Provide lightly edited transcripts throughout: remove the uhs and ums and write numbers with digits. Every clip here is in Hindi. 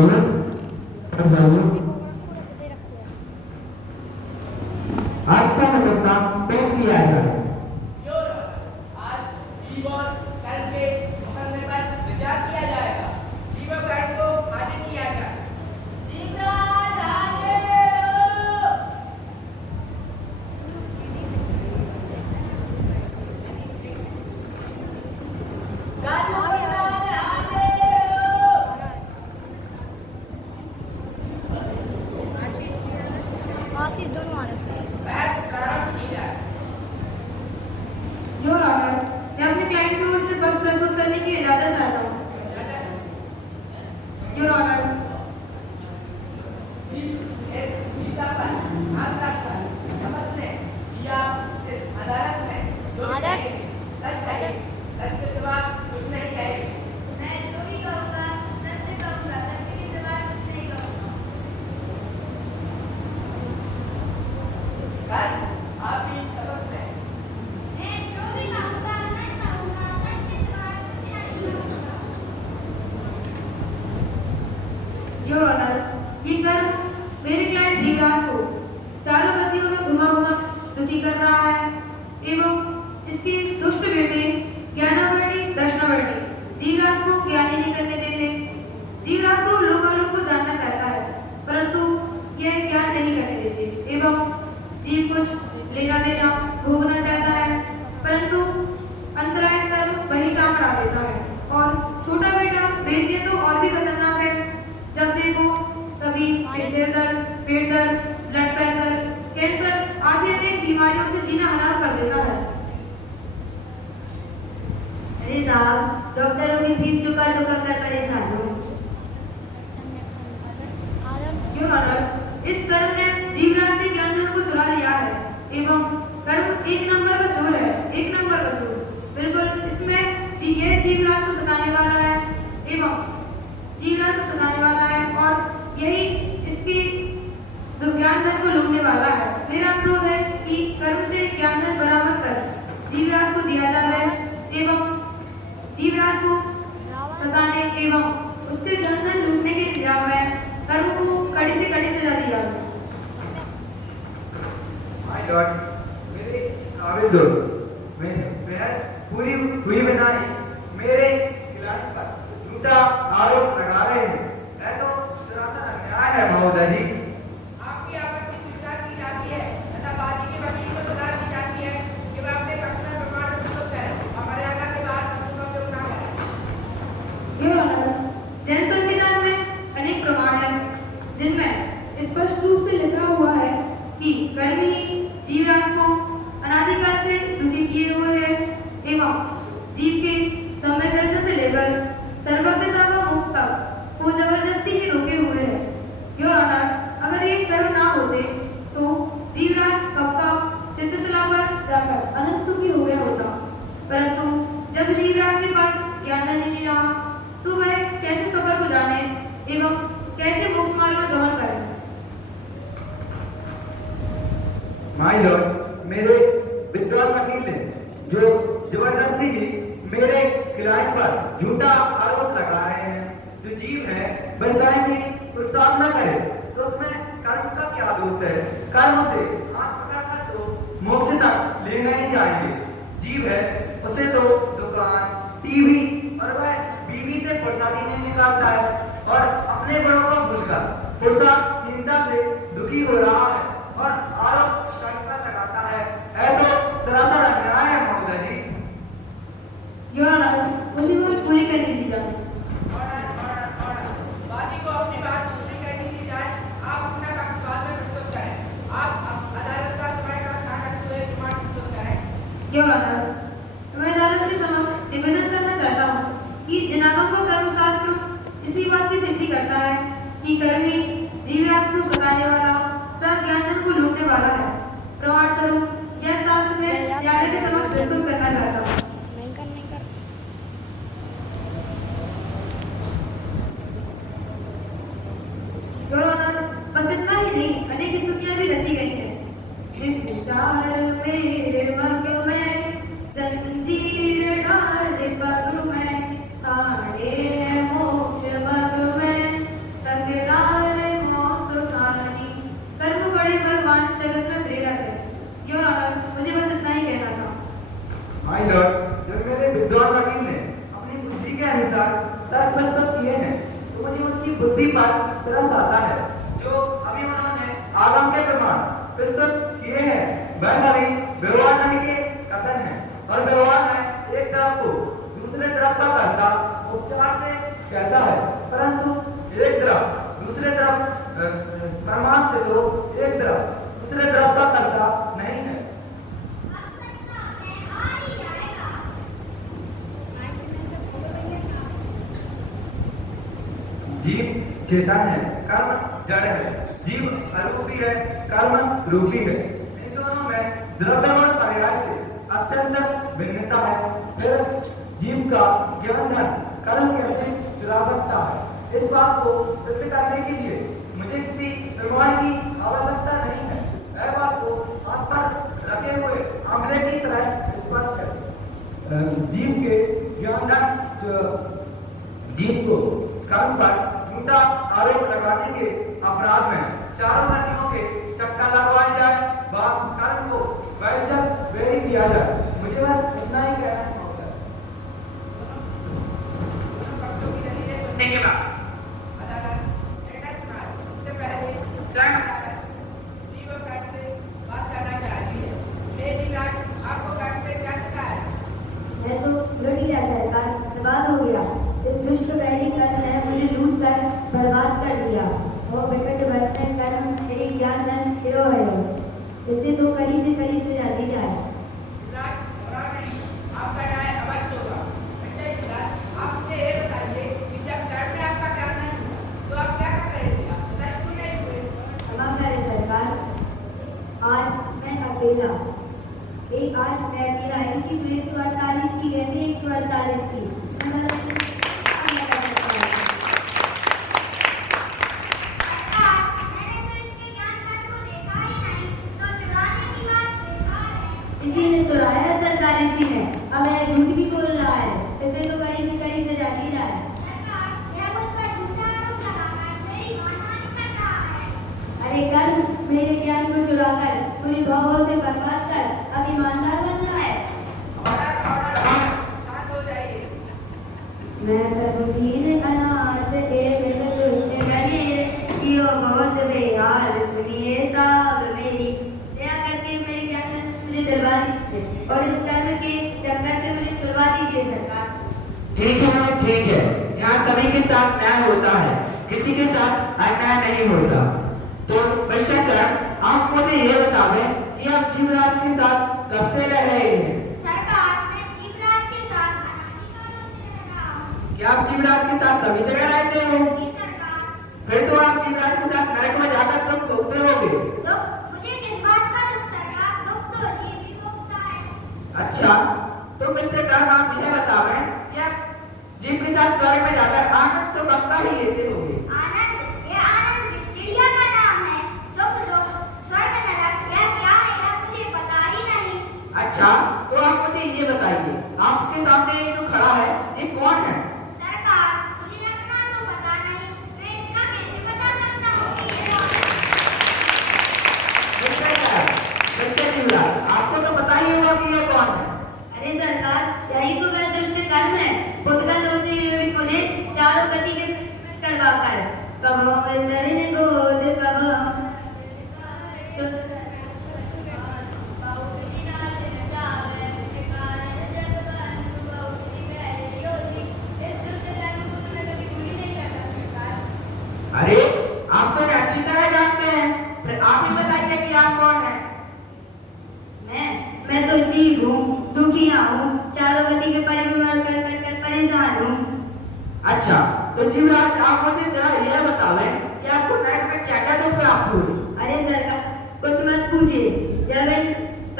आज का मुकदमा पेश किया जाए। आज जीव और कर्म के मुकदमे पर विचार किया जाएगा। जीव और कर्म को हाजिर किया जाए। जीवराज हाजिर हो। कर्मपुराण हाजिर हो। दोनों आ रहे हैं। बहस प्रारंभ की जाए। योर ऑनर, मैं अपने क्लाइंट की ओर से बस प्रस्तुत करने की इजाजत चाहता हूँ। योर ऑनर, इस गीता पर ध्यान रखकर शपथ लें कि आप इस अदालत में जो भी आदर्श। कहेंगे, सच कहेंगे, सच के सिवा कुछ नहीं कहेंगे। मैं जो भी कहूँगा सत्य कहूँगा, सत्य के सिवा कुछ नहीं कहूँगा। कल आप भी शपथ लें। मैं जो भी कहूँगा सच कहूँगा, सत्य के सिवा कुछ नहीं कहूँगा। योर ऑनर, ये कर्म मेरे क्लाइंट जीवराज को चारों गतियों में घुमा घुमा दुखी कर रहा है एवं इसके दुष्ट बेटे ज्ञानावर्णी दर्शनावर्णी जीवराज को ज्ञानी नहीं करने देते। जीवराज को लोकालोक को जानना चाहता है, परंतु यह ज्ञान नहीं करने देते एवं जीव कुछ लेना देना भोगना चाहता है, परंतु अंतराय कर्म वही काम करा देता है। और छोटा बेटा वेद्य तो और भी खतरनाक है। जब देखो कभी सिर दर्द, पेट दर्द, ब्लड प्रेशर, कैंसर आदि अनेक बीमारियों से जीना हराम कर देता है। अरे साहब, डॉक्टरों की फीस चुका चुका कर परेशान हूँ। योर ऑनर, इस कर्म ने जीवराज से ज्ञान को चुरा लिया है एवं कर्म एक नंबर का चोर है, एक नंबर का चोर। बिल्कुल इसमें यह जीवराज को सताने वाला है एवं जीवराज को सताने वाला है और यही इसकी ज्ञान धन को लूटने वाला है। मेरा अनुरोध है कि कर्म से ज्ञान धन बरामद कर जीवराज को दिया जाए एवं जीवराज को सताने एवं उससे ज्ञान धन लूटने के इंतजाम में कर्म को कड़ी से कड़ी सजा दी जाए। माय गॉड, मेरे काबिल दोस्त, मैंने बहस पूरी हुई बनाई मेरे खिलाड़ी पर झूठा आरोप लगा रहे हैं। यह तो सरासर अन्याय है महोदय जी। आपकी आपत्ति स्वीकार की जाती है तथा बाजी के वकील को सलाह दी जाती है कि वह अपने पक्ष में प्रमाण प्रस्तुत करें और मर्यादा के बाहर शब्दों का उपयोग न करें। योर ऑनर, जैन संविधान में अनेक प्रमाण हैं जिनमें स्पष्ट रूप से लिखा हुआ है कि कर्म ही जीवराज को अनादिकाल से दुखी किए हुए है एवं जीव के समय दर्शन से लेकर सर्वज्ञता व मोक्ष तक को जबरदस्ती ही रोके हुए है। योर ऑनर, अगर ये कर्म ना होते तो जीवराज कब का सिद्धशिला पर जाकर अनंत सुखी हो गया होता, परंतु जब जीवराज के पास ज्ञान नहीं रहा तो वह कैसे सफर को जाने एवं कैसे मोक्ष मार्ग में गमन करे। माय लॉर्ड, मेरे विद्वान वकील ने जो जबरदस्ती ही मेरे क्लाइंट पर झूठा आरोप लगा रहे हैं। जो जीव है वह स्वयं ही प्रोत्साहन न करे तो उसमें कर्म का क्या दोष है। कर्म से हाथ पकड़कर तो मोक्ष तक लेना ही चाहिए। जीव है उसे तो दुकान, टीवी और वह बीवी से फुर्सत ही नहीं निकालता है और अपने बड़ों को भूलकर फुर्सत चिंता से दुखी हो रहा है और आरोप कर्म पर लगाता है। यह तो सरासर अन्याय है महोदय जी। योर ऑनर, उसी को पूरी करने दी जाए। ऑर्डर। बाजी को अपनी बात पूरी करने दी जाए। आप अपना पक्ष बाद में प्रस्तुत करें। आप अदालत का समय का ध्यान रखते हुए प्रमाण प्रस्तुत करें। योर ऑनर, मैं अदालत के समक्ष निवेदन करना चाहता हूँ कि जनाबों को कर्मशास्त्र इसी बात की सिद्धि करता है कि कर्म ही जीवराज को सताने वाला व ज्ञान को लूटने वाला है। प्रमाण स्वरूप यह शास्त्र में न्यायालय के समक्ष प्रस्तुत करना चाहता हूँ। योर ऑनर, बस इतना ही नहीं, अनेक स्तुतियां भी रची गई हैं। जिस विचार मेरे मग में जंजीर डाल पग में, ताड़े मोक्ष मग में माय लॉर्ड, जब मेरे विद्वान वकील ने अपनी बुद्धि के अनुसार तर्क प्रस्तुत किए हैं तो मुझे उनकी बुद्धि पर तरस आता है। जो अभी उन्होंने आगम के प्रमाण प्रस्तुत किए हैं वह सभी व्यवहार के कथन हैं और व्यवहार में एक तरफ को दूसरे तरफ का कर्ता उपचार से कहता है, परंतु एक तरफ दूसरे तरफ परमार्थ से तो एक तरफ दूसरे तरफ का कर्ता नहीं है। जीव चेतन है, कर्म जड़ है। जीव अरूपी है, कर्म रूपी है। इन दोनों में द्रव्य और पर्याय से अत्यंत भिन्नता है। फिर जीव का ज्ञान धन कर्म कैसे चुरा सकता है? इस बात को सिद्ध करने के लिए मुझे किसी प्रमाण की आवश्यकता नहीं है। यह बात को हाथ पर रखे हुए आंकड़े की तरह स्पष्ट है। जीव के ज्ञान धन जीव को कर्म पर झूठा आरोप लगाने के अपराध में चारों नदियों के चक्का लगवाया जाए, कर्म को वैजत वेरी किया जाए। मुझे बस इतना ही कहना है। सुनने के बाद उससे पहले स्वयं जीव और कर्म से बात करना चाहती है। मेरे जीवराज आपको कर्म से क्या सिखा है? मैं तो लुट गया सरकार, बर्बाद हो गया। इस दुष्ट पहली कर्म ने मुझे लूट कर बर्बाद कर दिया और विकट वर्तन कर्म मेरी ज्ञान धन गिरो है। इससे तो कली से जाती जाए। आपका न्याय अवश्य होगा। आप मुझे ये बताइए कि जब कर्म में आपका क्या नहीं हुआ तो आप क्या कर रहे थे? आप सच क्यों नहीं हुए? क्षमा करें सरकार, आज मैं अकेला इनकी तो 148 की कहते 148 की इसी ने चुराया सरकार, इसी ने अब यह झूठ भी बोल रहा है। इसे तो कहीं से जाती जाए। अरे कल मेरे ज्ञान को चुराकर मुझे भावों से बर्बाद कर अब ईमानदार बनना है। शांत हो जाइए। मैं प्रभुदीन अनाथ मेरे दुष्ट गणे कियो बहुत बेहाल सुनिए साहब मेरी दया करके मेरे ज्ञान मुझे दिलवा दीजिए और इस कर्म के चक्कर से मुझे छुड़वा दीजिए सरकार। ठीक है, यहाँ सभी के साथ न्याय होता है, किसी के साथ अन्याय नहीं होता। तो मिस्टर करम, आप मुझे ये बतावें कि आप जीवराज के साथ कब से रह रहे हैं? सरकार, मैं जीवराज के साथ अनादिकालों से रह रहा हूँ। क्या आप जीवराज के साथ सभी जगह रहते हो? जी सरकार। फिर तो आप जीवराज के साथ नरक में जाकर तुम भोगते होगे। दुख मुझे किस बात का दुख सरकार? दुख तो जीव ही भोगता है। अच्छा, तो मिस्टर करम, आप यह बतावें कि आप जीव के साथ स्वर्ग में जाकर आनंद तो कब का ही लेते होगे? आनंद, ये आनंद किस चिड़िया का नाम है? सुख दुख स्वर्ग नरक यह क्या है यह मुझे पता ही नहीं। अच्छा, तो आप मुझे ये बताइए, आपके सामने ये जो खड़ा है ये कौन है? सरकार, मुझे अपना तो पता नहीं, मैं इसका कैसे बता सकता हूँ कि ये कौन है? मिस्टर जीवराज, आपको तो पता ही होगा कि ये कौन है। अरे सरकार, यही तो वह दुष्ट कर्म है। भुतगल होते हुए भी मुझे चारों गति के करवा कर कब हम ने गोद कब हम अरे, आप तो अच्छी तरह जानते हैं, फिर आप ही बताइए कि आप कौन है? मैं तो जीव हूँ, दुखिया हूँ, चारों गति के परिभ्रमण कर परेशान हूँ। अच्छा, तो जीवराज, आप मुझे जरा यह बतावें कि आपको नरक में क्या क्या दुख प्राप्त हुए? अरे सरकार, कुछ मत पूछिए। जब इन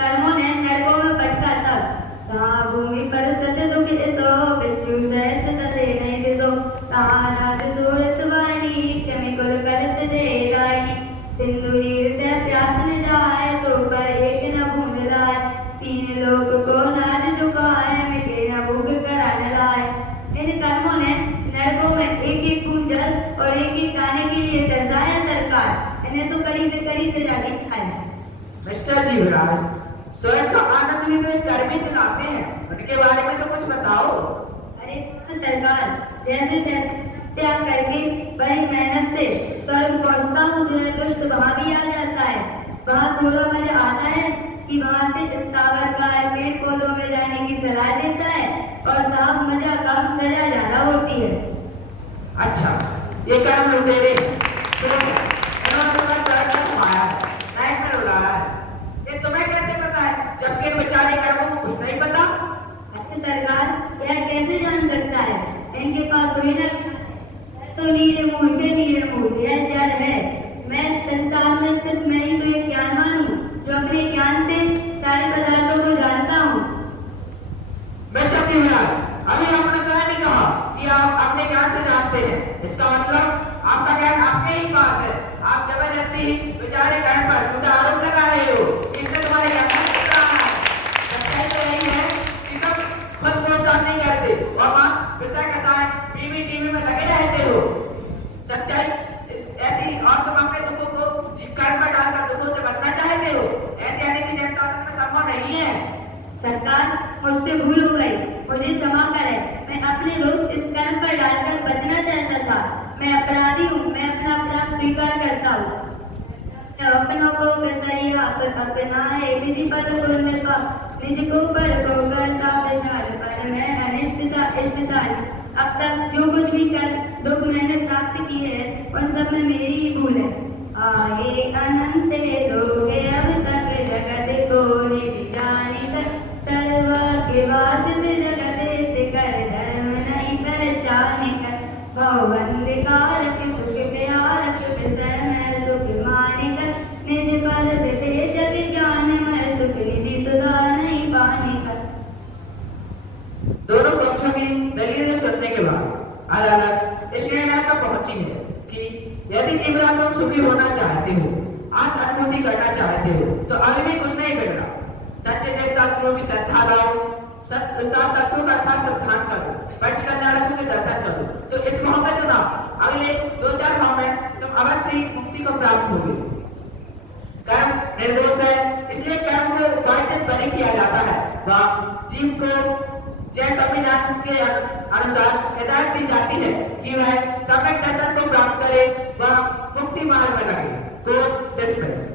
कर्मों ने नरकों में पटका तब कहाँ भूमि पर सत्य दुख सो मृत्यु सहस तसे नहीं दिसो कहाँ नाथ सूरज वाणी केमिकल कलत दे राई सिंदूरी से प्यास न जाए तो पर एक न बूंद लाए तीन लोग को नाच झुकाए मिटे न भूख कराने लाए। इन कर्मों ने नरकों में एक एक बूंद जल और एक एक गाने के लिए दर्शाया सरकार। इन्हें तो कड़ी से जाके खाए। मिस्टर जीवराज, स्वयं का आनंद भी तो कर्म ही दिलाते हैं, उनके बारे में तो कुछ बताओ। अरे सरकार, जैसे त्याग करके बड़ी मेहनत से स्वर्ग पहुंचता हूँ जो है दुष्ट वहां भी आ जाता है। वहां थोड़ा मजा आता है कि वहां से टावर का पेड़ पौधों में जाने की सलाह देता है और साफ मजा कम सजा ज्यादा होती है। अच्छा, ये कर्म लुटेरे इन्होंने तुम्हें स्वर्ग में घुमाया है, नाइट में उड़ाया है, ये तुम्हें कैसे पता है जबकि इन बेचारे कर्मों को कुछ नहीं पता? अच्छा सरकार, यह कैसे जान सकता है? इनके पास कोई ना तो नीले मूर्ख यह जड़ है। मैं संसार में सिर्फ मैं ही तो एक ज्ञानवान हूँ जो अपने ज्ञान से सारे पदार्थों को जानता हूँ। मैं शक्ति विराट, अभी आपने स्वयं ही कहा कि आप अपने ज्ञान से जानते हैं, इसका मतलब आपका ज्ञान आपके ही पास है। आप जबरदस्ती ही बेचारे कर्म पर झूठा आरोप लगा रहे हो, इसमें तुम्हारे ज्ञान नहीं रहा है। सच्चाई तो यही है कि तुम खुद प्रोत्साहन नहीं करते और मां विषय का साथ बीवी टीवी में लगे रहते हो। सच्चाई ऐसी, और तुम अपने दुखों को कर्म पर डालकर दुखों से बचना चाहते हो, ऐसी अनिति जनता में संभव नहीं है। सरकार, मुझसे भूल हो गई, मुझे क्षमा करें। मैं अपने दोस्त इस कर्म पर डालकर बचना चाहता था। मैं अपराधी हूँ, मैं अपना अपराध स्वीकार करता हूँ। अपनों को बेसरिया अपना है विधि पर पुण्य का निज को पर को करता विचार पर मैं अनिष्टता इष्टता। अब तक जो कुछ भी कर दुख मैंने प्राप्त की है उन सब में मेरी ही भूल है। आए अनंत लोगे अब तक जगत को निजानी सर्वा के वासित जगत कर धर्म नहीं पहचाने कर भवबंद कारक सुख प्यारक विषय में सुख माने कर निज पर विभे जग ज्ञान में सुख निधि सुधा नहीं पाने कर। दोनों पक्षों की दलीलें सुनने के बाद अदालत इस निर्णय पर पहुंची है कि यदि जीवराज तुम सुखी होना चाहते हो, आज अनुभूति करना चाहते हो, तो अभी भी कुछ नहीं बिगड़ा। सच्चे देव शास्त्रों की श्रद्धा लाओ, सात तत्वों का अर्थात सिद्धांत करो, पंच कल्याणों के दर्शन करो, तो इस भाव में चुना अगले 2-4 भाव में तुम अवश्य ही मुक्ति को प्राप्त होगे। कर्म निर्दोष है, इसलिए कर्म को वांछित बने किया जाता है। वह जीव को जैन संविधान के अनुसार हिदायत दी जाती है कि वह सम्यक दर्शन को प्राप्त करे, वह मुक्ति मार्ग में लगे। तो डिस्मिस।